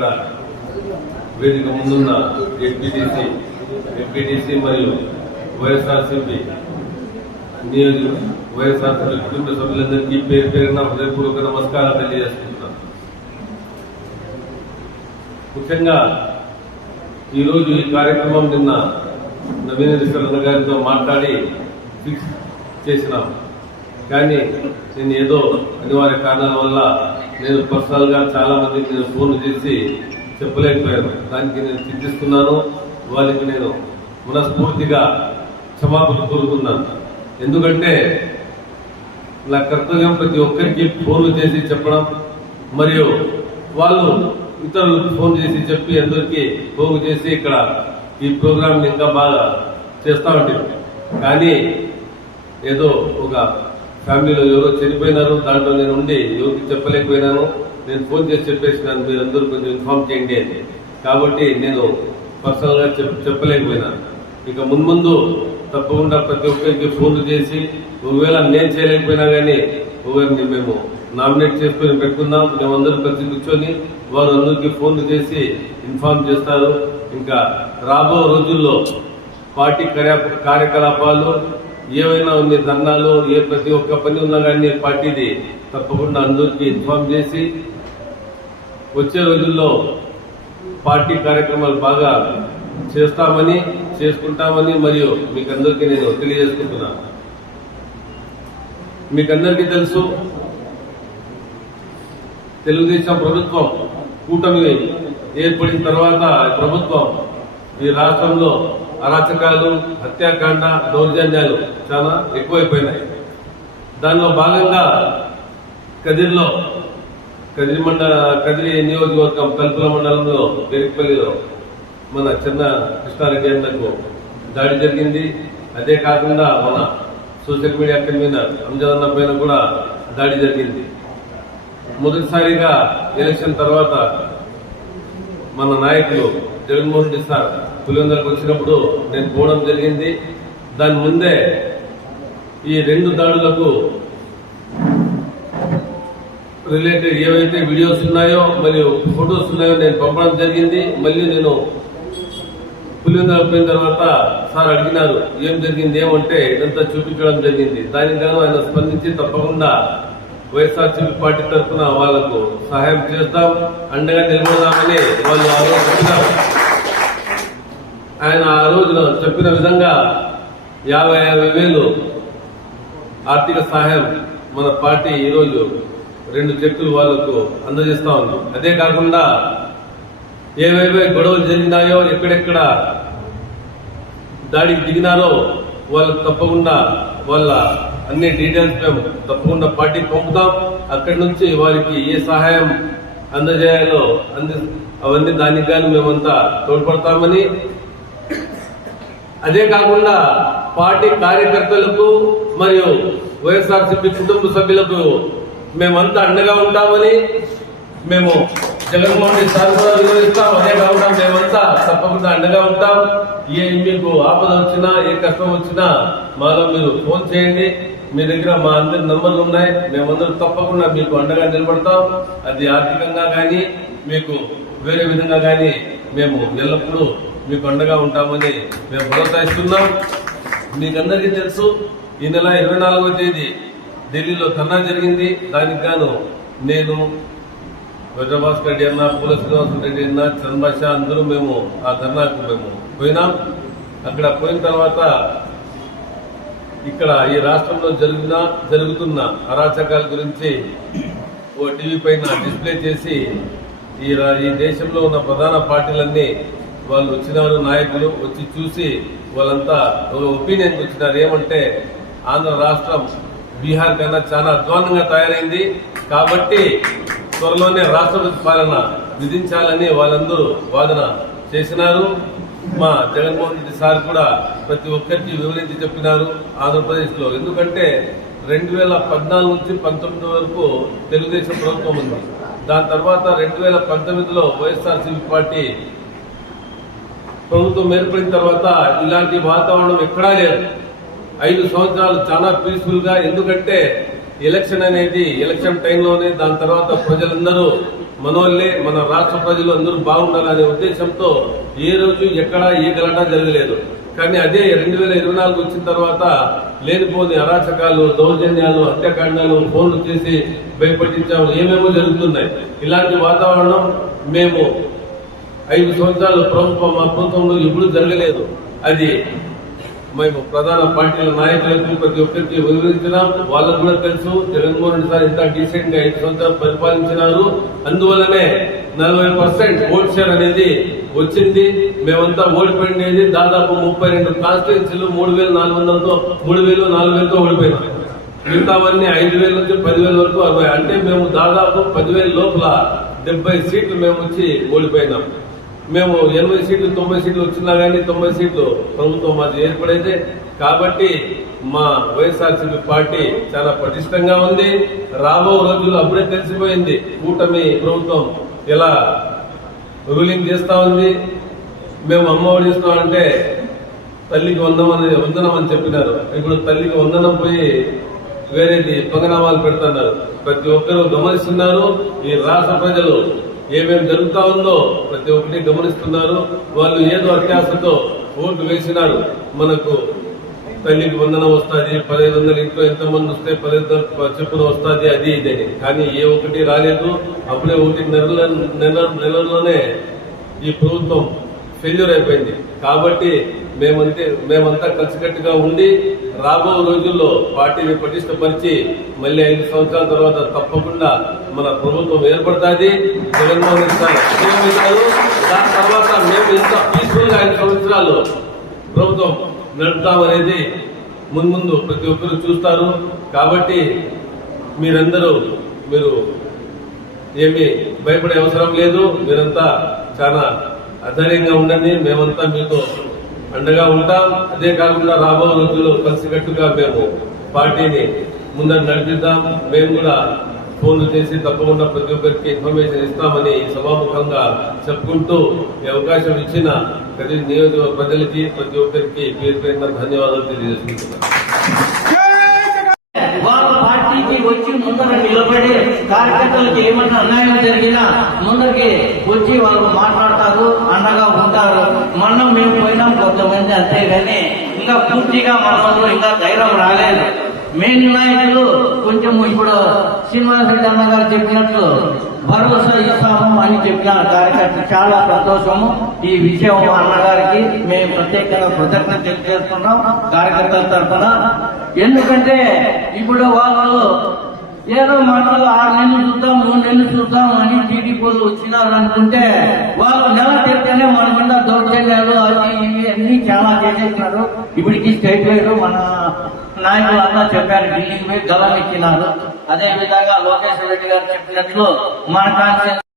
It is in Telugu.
ఇక్కడ వేదిక ముందున్న ఎంపీటీసీ ఎంపీటీసీ మరియు వైఎస్ఆర్సీపీ నియోజక వైఎస్ఆర్సీపీ కుటుంబ సభ్యులందరికీ పేరు పేరున హృదయపూర్వక నమస్కారాలు తెలియజేస్తున్నాను ముఖ్యంగా ఈరోజు ఈ కార్యక్రమం నిన్న నవీన రిసరణ గారితో మాట్లాడి ఫిక్స్ చేసినాం. కానీ నేను ఏదో అనివార్య కారణాల వల్ల నేను పర్సనల్గా చాలా మందికి నేను ఫోన్ చేసి చెప్పలేకపోయాను. దానికి నేను చింతిస్తున్నాను వాళ్ళకి నేను మనస్ఫూర్తిగా క్షమాపణ కోరుకున్నాను ఎందుకంటే నా కర్తవ్యం ప్రతి ఒక్కరికి ఫోన్లు చేసి చెప్పడం మరియు వాళ్ళు ఇతరులకు ఫోన్ చేసి చెప్పి అందరికీ పోగు చేసి ఇక్కడ ఈ ప్రోగ్రామ్ ఇంకా బాగా చేస్తా ఉంటాం కానీ ఏదో ఒక ఫ్యామిలీలో ఎవరో చనిపోయినారు దాంట్లో నేను ఉండి ఎవరికి చెప్పలేకపోయినాను నేను ఫోన్ చేసి చెప్పేసినాను మీరు అందరూ కొంచెం ఇన్ఫార్మ్ చేయండి అని. కాబట్టి నేను పర్సనల్గా చెప్ చెప్పలేకపోయినాను. ఇక మున్ముందు తప్పకుండా ప్రతి ఒక్కరికి ఫోన్లు చేసి ఒకవేళ నేను చేయలేకపోయినా కానీ ఒకరిని మేము నామినేట్ చేసుకుని పెట్టుకుందాం. మేమందరూ కలిసి కూర్చొని వారు అందరికీ ఫోన్లు చేసి ఇన్ఫార్మ్ చేస్తారు. ఇంకా రాబో రోజుల్లో పార్టీ కార్య- కార్యకలాపాలు ఏవైనా ఉంది ధర్నాలు ఏ ప్రతి ఒక్క పని ఉన్నా కానీ పార్టీది. తప్పకుండా అందరికీ ఇన్ఫార్మ్ చేసి వచ్చే రోజుల్లో పార్టీ కార్యక్రమాలు బాగా చేస్తామని చేసుకుంటామని మరియు మీకు అందరికీ నేను తెలియజేసుకుంటున్నాను మీకందరికీ తెలుసు తెలుగుదేశం ప్రభుత్వం కూటమి ఏర్పడిన తర్వాత ప్రభుత్వం ఈ రాష్ట్రంలో అరాచకాలు హత్యాకాండ దౌర్జన్యాలు చాలా ఎక్కువైపోయినాయి. దానిలో భాగంగా కదిరిలో కదిరి మండల కదిరి నియోజకవర్గం తలుపుల మండలంలో బెరిక్పల్లిలో మన చిన్న కృష్ణారెడ్డి అన్నకు దాడి జరిగింది. అదే కాకుండా మన సోషల్ మీడియా కన్వీనర్ అంజద్ అన్న పైన కూడా దాడి జరిగింది. మొదటిసారిగా ఎలక్షన్ తర్వాత మన నాయకులు జగన్మోహన్ రెడ్డి సార్ పులివెందులకు వచ్చినప్పుడు నేను పోవడం జరిగింది. దాని ముందే ఈ రెండు దాడులకు రిలేటెడ్ ఏవైతే వీడియోస్ ఉన్నాయో మరియు ఫొటోస్ ఉన్నాయో నేను పంపడం జరిగింది. మళ్ళీ నేను పులివెందులకు పోయిన తర్వాత సార్ అడిగినారు ఏం జరిగింది? ఏమంటే ఇదంతా చూపించడం జరిగింది. దానికి గాను ఆయన స్పందించి తప్పకుండా వైఎస్ఆర్సీపీ పార్టీ తరఫున వాళ్ళకు సహాయం చేస్తాం అండగా నిలబడదామని వాళ్ళు ఆ ఆయన ఆ రోజున చెప్పిన విధంగా యాభై యాభై వేలు ఆర్థిక సహాయం మన పార్టీ ఈరోజు రెండు చెక్కులు వాళ్ళకు అందజేస్తా ఉంది. అదే కాకుండా ఏవేవే గొడవలు జరిగినాయో ఎక్కడెక్కడ దాడికి దిగినారో వాళ్ళకు తప్పకుండా వాళ్ళ అన్ని డీటెయిల్స్ మేము తప్పకుండా పార్టీకి పంపుతాం. అక్కడి నుంచి వారికి ఏ సహాయం అందజేయాలో అంది అవన్నీ దానికి కానీ మేమంతా తోడ్పడతామని అదే కాకుండా పార్టీ కార్యకర్తలకు మరియు వైఎస్ఆర్సీపీ కుటుంబ సభ్యులకు మేమంతా అండగా ఉంటామని మేము జగన్మోహన్ రెడ్డి సార్ కూడా వివరిస్తాం. అదే కాకుండా మేమంతా తప్పకుండా అండగా ఉంటాం. ఏ మీకు ఆపద వచ్చినా ఏ కష్టం వచ్చినా మాలో మీరు ఫోన్ చేయండి. మీ దగ్గర మా అందరి నంబర్లు ఉన్నాయి. మేమందరం తప్పకుండా మీకు అండగా నిలబడతాం. అది ఆర్థికంగా కానీ మీకు వేరే విధంగా కానీ మేము ఎల్లప్పుడూ మీకు అండగా ఉంటామని మేము ప్రోత్సహిస్తున్నాం మీకందరికీ తెలుసు ఈ నెల ఇరవై నాలుగవ తేదీ ఢిల్లీలో ధర్నా జరిగింది. దానికి గాను నేను వజ్రభాస్కర్ రెడ్డి అన్న పూల శ్రీనివాస రెడ్డి అన్న చంద్రబాష అందరూ మేము ఆ ధర్నాకు మేము పోయినాం. అక్కడ పోయిన తర్వాత ఇక్కడ ఈ రాష్ట్రంలో జరిగిన జరుగుతున్న అరాచకాల గురించి ఓ టీవీ పైన డిస్ప్లే చేసి ఈ రా- ఈ దేశంలో ఉన్న ప్రధాన పార్టీలన్నీ వాళ్ళు వచ్చినారు నాయకులు వచ్చి చూసి వాళ్ళంతా ఒక ఒపీనియన్ వచ్చినారు. ఏమంటే ఆంధ్ర రాష్ట్రం బీహార్ కన్నా చాలా అధ్వానంగా తయారైంది. కాబట్టి త్వరలోనే రాష్ట్రపతి పాలన విధించాలని వాళ్ళందరూ వాదన చేసినారు. మా జగన్మోహన్ రెడ్డి సార్ కూడా ప్రతి ఒక్కరికి వివరించి చెప్పినారు ఆంధ్రప్రదేశ్లో. ఎందుకంటే రెండు వేల పద్నాలుగు నుంచి పంతొమ్మిది వరకు తెలుగుదేశం ప్రభుత్వం ఉంది. దాని తర్వాత రెండు వేల పంతొమ్మిదిలో వైఎస్ఆర్సీపీ పార్టీ ప్రభుత్వం ఏర్పడిన తర్వాత ఇలాంటి వాతావరణం ఎక్కడా లేదు. ఐదు సంవత్సరాలు చాలా పీస్ఫుల్గా ఎందుకంటే ఎలక్షన్ అనేది ఎలక్షన్ టైంలోనే దాని తర్వాత ప్రజలందరూ మనోళ్ళే మన రాష్ట్ర ప్రజలు అందరూ బాగుండాలనే ఉద్దేశంతో ఏ రోజు ఎక్కడ ఏ గలటా జరగలేదు. కానీ అదే రెండు వేల ఇరవై నాలుగు వచ్చిన తర్వాత లేనిపోని అరాచకాలు దౌర్జన్యాలు హత్యాకాండాలు ఫోన్లు చేసి భయపట్టించాము. ఏమేమో జరుగుతున్నాయి. ఇలాంటి వాతావరణం మేము ఐదు సంవత్సరాలు ప్రభుత్వం మా ప్రభుత్వంలో ఎప్పుడు జరగలేదు. అది మేము ప్రధాన పార్టీల నాయకులకు ప్రతి ఒక్కరికి వివరించినాం. వాళ్ళకు కూడా తెలుసు. జగన్మోహన్ సార్ ఇంత డీసెంట్గా ఐదు సంవత్సరాలు పరిపాలించినారు. అందువల్లనే నలభై పర్సెంట్ ఓట్ షేర్ అనేది వచ్చింది. మేమంతా ఓడిపోయినది దాదాపు ముప్పై రెండు కాన్స్టిట్యున్సీలు మూడు వేల నాలుగు వందలతో మూడు వేలు నాలుగు వేలతో ఓడిపోయినాం. మిగతావన్నీ ఐదు వేల నుంచి పదివేల వరకు అరవై. అంటే మేము దాదాపు పదివేల లోపల డెబ్బై సీట్లు మేము వచ్చి ఓడిపోయినాం. మేము ఎనభై సీట్లు తొంభై సీట్లు వచ్చినా కానీ తొంభై సీట్లు ప్రభుత్వం మాది ఏర్పడైతే కాబట్టి మా వైఎస్ఆర్సీపీ పార్టీ చాలా పటిష్టంగా ఉంది. రాబో రోజుల్లో అప్పుడే తెలిసిపోయింది. కూటమి ప్రభుత్వం ఎలా రూలింగ్ చేస్తా ఉంది. మేము అమ్మఒడి ఇస్తామంటే తల్లికి వందమని వందనం అని చెప్పినారు. ఇప్పుడు తల్లికి వందనం పోయి వేరేది పంగనామాలు పెడుతున్నారు. ప్రతి ఒక్కరూ గమనిస్తున్నారు. ఈ రాష్ట్ర ప్రజలు ఏమేమి జరుగుతా ఉందో ప్రతి ఒక్కటి గమనిస్తున్నారు. వాళ్ళు ఏదో అత్యాశతో ఓటు వేసినారు. మనకు తల్లికి వందన వస్తుంది పదిహేను వందల ఇంట్లో ఎంతమంది వస్తే పదిహేను వందల చెప్పున వస్తుంది అది ఇది. అని కానీ ఏ ఒక్కటి రాలేదు. అప్పుడే ఒకటి నెలల నెల నెలలోనే ఈ ప్రభుత్వం ఫెయిల్యూర్ అయిపోయింది. కాబట్టి మేమంతే మేమంతా కలిసికట్టుగా ఉండి రాబో రోజుల్లో పార్టీని పటిష్టపరిచి మళ్ళీ ఐదు సంవత్సరాల తర్వాత తప్పకుండా మన ప్రభుత్వం ఏర్పడుతుంది. జగన్మోహన్ రెడ్డి సార్ దాని తర్వాత మేము ఇంత పీస్ఫుల్గా ఐదు సంవత్సరాలు ప్రభుత్వం నడుపుతామనేది మున్ముందు ప్రతి ఒక్కరు చూస్తారు. కాబట్టి మీరందరూ మీరు ఏమి భయపడే అవసరం లేదు. మీరంతా చాలా అధైర్యంగా ఉండండి. మేమంతా మీతో అండగా ఉంటాం. అదే కాకుండా రాబో రోజుల్లో కలిసికట్టుగా మేము పార్టీని ముందర నడిపిద్దాం. మేము కూడా ఫోన్లు చేసి తప్పకుండా ప్రతి ఒక్కరికి ఇన్ఫర్మేషన్ ఇస్తామని సభాముఖంగా చెప్పుకుంటూ ఈ అవకాశం ఇచ్చిన ప్రతి నియోజక ప్రజలకి ప్రతి ఒక్కరికి పేరు పేరున ధన్యవాదాలు తెలియజేసుకుంటున్నాను. వాళ్ళ పార్టీకి వచ్చి ముందర నిలబడే కార్యకర్తలకు ఏమన్నా అన్యాయం జరిగినా ముందరికి వచ్చి వాళ్ళు మాట్లాడారు అండగా ఉంటారు మనం మేము పోయినాం ఉంది అంతేగాని ఇంకా పూర్తిగా మనలో ఇంకా ధైర్యం రాలేదు. మెయిన్ నాయకులు కొంచెం ఇప్పుడు శ్రీనివాస రెడ్డి అన్నగారు చెప్పినట్లు భరోసా ఇస్తాము అని చెప్పిన కార్యకర్త చాలా సంతోషము. ఈ విషయం మా అన్నగారికి మేము ప్రత్యేకంగా కృతజ్ఞత తెలియజేస్తున్నాం కార్యకర్తల తరఫున. ఎందుకంటే ఇప్పుడు వాళ్ళు ఏదో మాటలు ఆరు నెలలు చూద్దాం మూడు నెలలు చూద్దాం అని టీడీపీలు వచ్చినారు అనుకుంటే వాళ్ళు నెల తెరితేనే మన మీద దౌర్జన్యాలు చాలా చేసేసినారు ఇప్పటికీ స్టేట్ వైడ్ మన నాయకులు అంతా చెప్పారు బిల్డింగ్ మీద గలం ఎక్కినారు. అదే విధంగా లోకేశ్వర రెడ్డి గారు చెప్పినట్లు మన కాన్స్టిట్యూన్సీ